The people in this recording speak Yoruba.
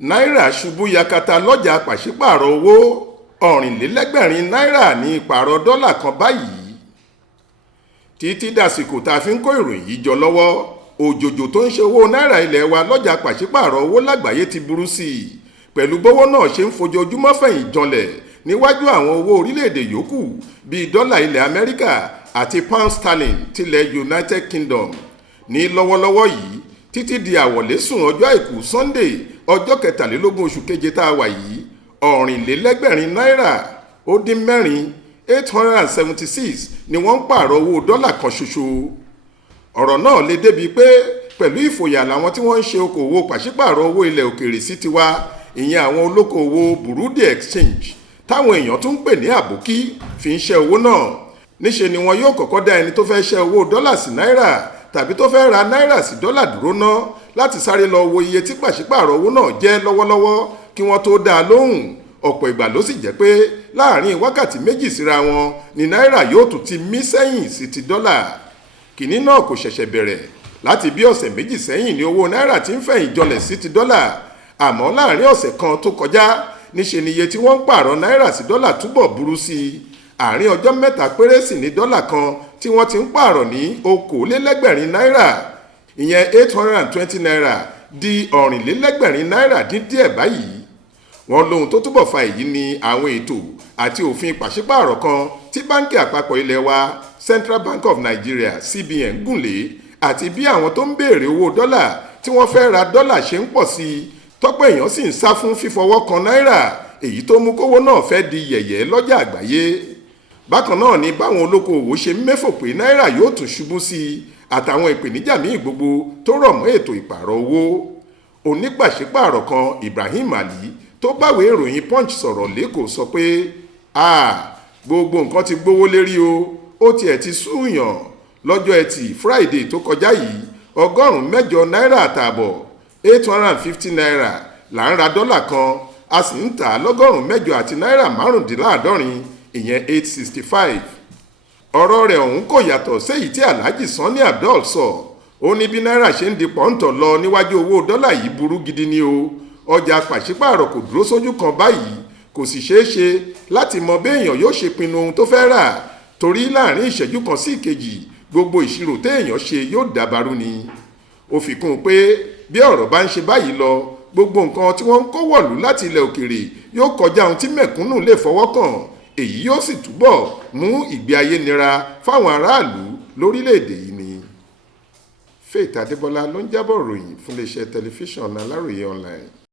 Naira ṣubú yakata lọ́jà pàṣípààrọ̀ owó Ọrinlelẹgbẹrin náírà ní ìpààrọ̀ dọ́là kan báyìí. Títí dàsìkò tá a fi ń kó ìròyìn yìí jọ lọ́wọ́, òjòjò tó ń ṣe owó náírà ilẹ̀ wa lọ́jà pàṣípààrọ̀ owó lágbàáyé ti burú sí i, pẹ̀lú bówó náà ṣe ń fojoojúmọ́ fẹ̀yìn janlẹ̀ níwájú àwọn owó orílẹ̀-èdè yòókù bíi dọ́là ilẹ̀ Amẹ́ríkà àti pound sterling tilẹ̀ United Kingdom. Ní lọ́wọ́lọ́wọ́ yìí, títí di àwọ̀lésùn ọjọ́ àìkú Sunday ọjọ́ 23 oṣù keje tá a wà yìí, Ọrinlelẹgbẹrin náírà ó dín mẹ́rin 876 ni wọ́n ń pààrọ̀ owó dọ́là kan ṣoṣo. Ọ̀rọ̀ náà lè débi pé pẹ̀lú ìfòyà làwọn tí wọ́n ń ṣe okòwò pàṣípààrọ̀ owó ilẹ̀ òkèèrè sí tiwa, ìyẹn àwọn olókoòwò Bureau de exchange táwọn èèyàn tún ń pè ní àbókí fi ń ṣẹ́ owó náà. Níṣe ni wọn yóò kọ́kọ́ dá ẹni tó fẹ́ ṣẹ́ owó dọ́là sí náírà tàbí tó fẹ́ ra náírà sí dọ́là dúró ná láti sáré lọ wo iye tí pàṣípààrọ̀ owó náà jẹ́ lọ́wọ́lọ́wọ́ kí wọ́n tó dá a lóhùn. Ọ̀pọ̀ ìgbà ló sì jẹ́ pé láàrin wákàtí méjì síra wọn ni náírà yóò tún ti mí sẹ́yìn sí ti dọ́là. Kìíní náà kò ṣẹ̀ṣẹ̀ bẹ̀rẹ̀. Láti bí ọ̀sẹ̀ méjì sẹ́yìn ni owó náírà ti ń fẹ̀yìn jọlẹ̀ sí ti dọ́là, àmọ́ láàrin ọ̀sẹ̀ kan tó kọjá níṣe ni iye tí wọ́n ń pààrọ̀ náírà sí dọ́là túbọ̀ burú sí i. Àárín ọjọ́ mẹ́ta péré sì ní dọ́là kan tí wọ́n ti ń pààrọ̀ ní okòólélẹ́gbẹ̀rin náírà, ìyẹn 820 náírà di Ọrinlelẹgbẹrin náírà dín díẹ̀ báyìí. Wọ́n lóhun tó túbọ̀ fa èyí ni àwọn ètò àti òfin pàṣípààrọ̀ kan tí báńkì àpapọ̀ ilẹ̀ wa Central Bank of Nigeria CBN gùnlé, àti bí àwọn tó ń béèrè owó dọ́là tí wọ́n fẹ́ ra dọ́là ṣe ń pọ̀ sí i, tọ́pọ̀ èèyàn sì ń sá fún fífọwọ́ kan náírà, èyí tó mú kówó náà fẹ́ di yẹ̀yẹ́ lọ́jà àgbáyé. Bákan náà ni báwọn olókoòwò ṣe mẹ́fò pé náírà yóò tún ṣubú sí i, àtàwọn ìpèníjà míì gbogbo tó rọ̀ mọ́ ètò ìpààrọ̀ owó. Onípàṣípààrọ̀ kan Ibrahim Ali tó báwé ìròyìn Punch sọ̀rọ̀ lẹ́kọ̀ọ́ sọ pé gbogbo nǹkan ti gbówó lérí o, ó tiẹ̀ ti súùyàn. Lọ́jọ́ Ẹtì Friday tó kọjá yìí, 108 náírà àtààbọ̀ 850 náírà là ń ra dọ́là kan, a sì ń tà á 108 àti náírà 75, ìyẹn 865. Ọ̀rọ̀ rẹ̀ ọ̀hún kò yàtọ̀ séyìí tí Alhaji Sanni Abdul sọ. Ó ní bí náírà ṣe ń di pọ́ńtọ̀ lọ níwájú owó dọ́là yìí burú gidi ni o. Ọjà pàṣípààrọ̀ kò dúró sójú kan báyìí, kò sì ṣeé ṣe láti mọ béèyàn yóò ṣe pinnu ohun tó fẹ́ rà, torí láàrin ìṣẹ́jú kan sí ìkejì gbogbo ìṣirò téèyàn ṣe yóò dàbàrú ni. Ó fi kún un pé bí ọ̀rọ̀ bá ń ṣe báyìí lọ, gbogbo nǹkan tí wọ́n ń kó wọ̀lú láti ilẹ̀ òkèèrè yóò kọjá ohun tí mẹ̀kúnnù lè fọwọ́ kàn, èyí yóò sì túbọ̀ mú ìgbé ayé nira fáwọn aráàlú lórílẹ̀‐èdè yìí ni. Faith Adébọ́lá ló ń jábọ̀ ròyìn fún iléeṣẹ́ tẹlifíṣàn Aláròye online.